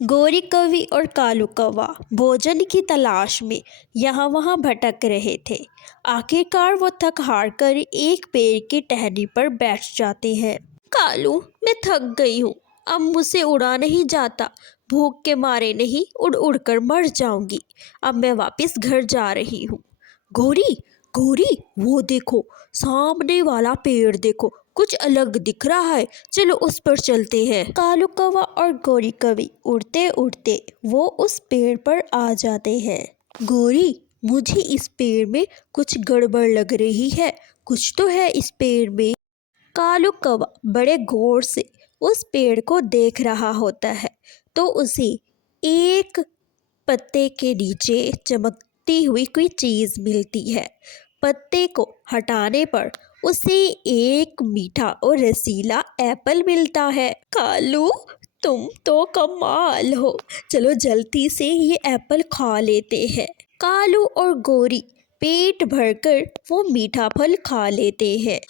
गौरी कवि और कालू कौवा भोजन की तलाश में यहाँ वहाँ भटक रहे थे। आखिरकार वो थक हार कर एक पेड़ की टहनी पर बैठ जाते हैं। कालू, मैं थक गई हूँ, अब मुझसे उड़ा नहीं जाता। भूख के मारे नहीं, उड़ उड़ कर मर जाऊंगी। अब मैं वापस घर जा रही हूँ। गौरी, गौरी, वो देखो, सामने वाला पेड़ देखो, कुछ अलग दिख रहा है, चलो उस पर चलते हैं। कालू कौवा और गौरी कवि उड़ते उड़ते वो उस पेड़ पर आ जाते हैं। गौरी, मुझे इस पेड़ में कुछ गड़बड़ लग रही है, कुछ तो है इस पेड़ में। कालू कौवा बड़े गौर से उस पेड़ को देख रहा होता है, तो उसे एक पत्ते के नीचे चमकती हुई कोई चीज मिलती है। पत्ते को हटाने पर उसे एक मीठा और रसीला एप्पल मिलता है। कालू, तुम तो कमाल हो, चलो जल्दी से ये एप्पल खा लेते हैं। कालू और गौरी पेट भरकर वो मीठा फल खा लेते हैं।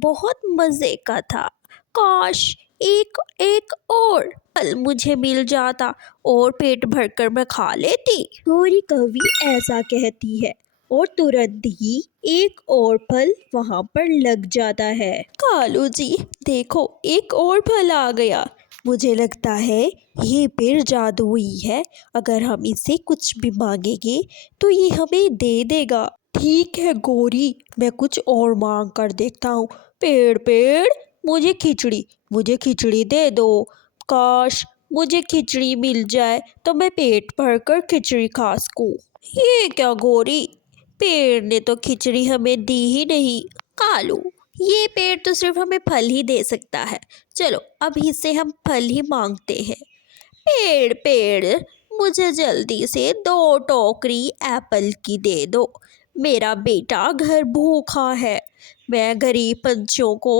बहुत मजे का था। काश एक एक और फल मुझे मिल जाता और पेट भरकर मैं खा लेती। गौरी कवि ऐसा कहती है और तुरंत ही एक और फल वहां पर लग जाता है। कालू जी, देखो एक और फल आ गया। मुझे लगता है ये पेड़ जादुई है, अगर हम इसे कुछ भी मांगेंगे तो ये हमें दे देगा। ठीक है गौरी, मैं कुछ और मांग कर देखता हूँ। पेड़ पेड़, मुझे खिचड़ी दे दो। काश मुझे खिचड़ी मिल जाए तो मैं पेट भरकर खिचड़ी खा सकूं। ये क्या गौरी, पेड़ ने तो खिचड़ी हमें दी ही नहीं। कालू, ये पेड़ तो सिर्फ हमें फल ही दे सकता है, चलो अब इससे हम फल ही मांगते हैं। पेड़ पेड़, मुझे जल्दी से 2 टोकरी एप्पल की दे दो। मेरा बेटा घर भूखा है। मैं गरीब पंछियों को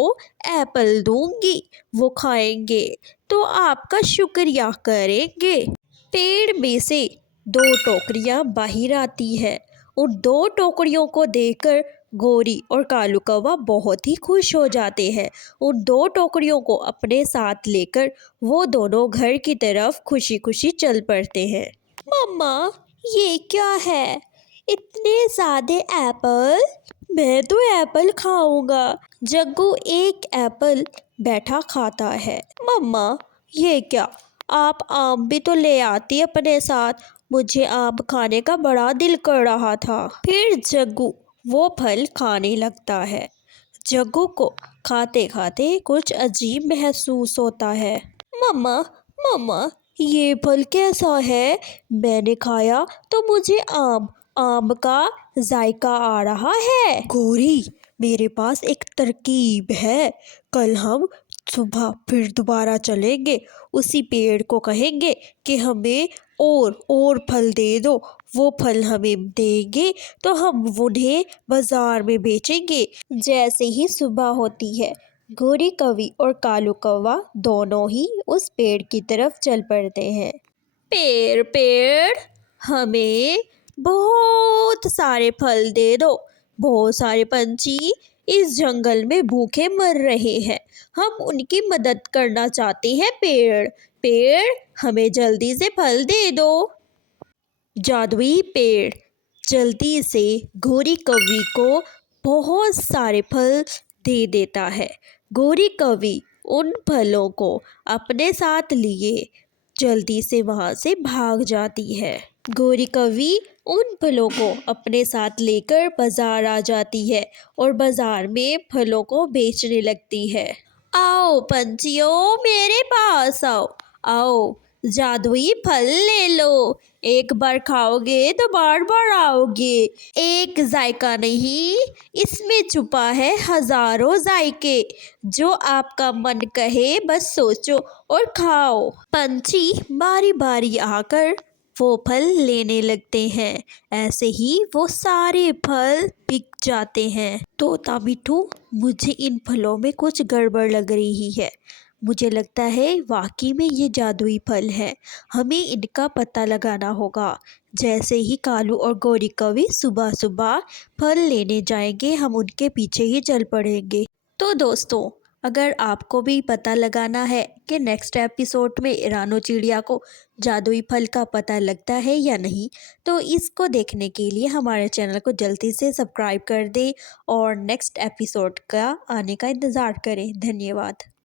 एप्पल दूंगी, वो खाएंगे तो आपका शुक्रिया करेंगे। पेड़ में से 2 टोकरियां बाहर आती है और 2 टोकरियों को देखकर गौरी और कालू कौवा बहुत ही खुश हो जाते हैं। उन 2 टोकरियों को अपने साथ लेकर वो दोनों घर की तरफ खुशी खुशी चल पड़ते हैं। मम्मा, ये क्या है, इतने सादे एप्पल? मैं तो एप्पल खाऊंगा। जग्गू एक एप्पल बैठा खाता है। मम्मा, ये क्या, आप आम भी तो ले आती अपने साथ, मुझे आम खाने का बड़ा दिल कर रहा था। फिर जग्गू वो फल खाने लगता है। जग्गू को खाते खाते कुछ अजीब महसूस होता है। मम्मा, मम्मा, ये फल कैसा है? मैंने खाया तो मुझे आम आम का जायका आ रहा है। गौरी, मेरे पास एक तरकीब है। कल हम सुबह फिर दोबारा चलेंगे, उसी पेड़ को कहेंगे कि हमें और फल दे दो। वो फल हमें देंगे तो हम उन्हें बाजार में बेचेंगे। जैसे ही सुबह होती है, गौरी कवि और कालू कौवा दोनों ही उस पेड़ की तरफ चल पड़ते हैं। पेड़ पेड़, हमें बहुत सारे फल दे दो। बहुत सारे पंछी इस जंगल में भूखे मर रहे हैं, हम उनकी मदद करना चाहते हैं। पेड़ पेड़, हमें जल्दी से फल दे दो। जादुई पेड़ जल्दी से गौरी कवि को बहुत सारे फल दे देता है। गौरी कवि उन फलों को अपने साथ लिए जल्दी से वहां से भाग जाती है। गौरी कवि उन फलों को अपने साथ लेकर बाजार आ जाती है और बाजार में फलों को बेचने लगती है। आओ पंछियों, मेरे पास आओ, आओ जादुई फल ले लो। एक बार खाओगे तो बार बार आओगे। एक जायका नहीं, इसमें छुपा है हजारों जायके। जो आपका मन कहे बस सोचो और खाओ। पंछी बारी बारी आकर वो फल लेने लगते हैं। ऐसे ही वो सारे फल बिक जाते हैं। तोता मिठू, मुझे इन फलों में कुछ गड़बड़ लग रही है। मुझे लगता है वाकई में ये जादुई फल है, हमें इनका पता लगाना होगा। जैसे ही कालू और गौरी कवि सुबह सुबह फल लेने जाएंगे, हम उनके पीछे ही चल पड़ेंगे। तो दोस्तों, अगर आपको भी पता लगाना है कि नेक्स्ट एपिसोड में रानो चिड़िया को जादुई फल का पता लगता है या नहीं, तो इसको देखने के लिए हमारे चैनल को जल्दी से सब्सक्राइब कर दें और नेक्स्ट एपिसोड का आने का इंतज़ार करें। धन्यवाद।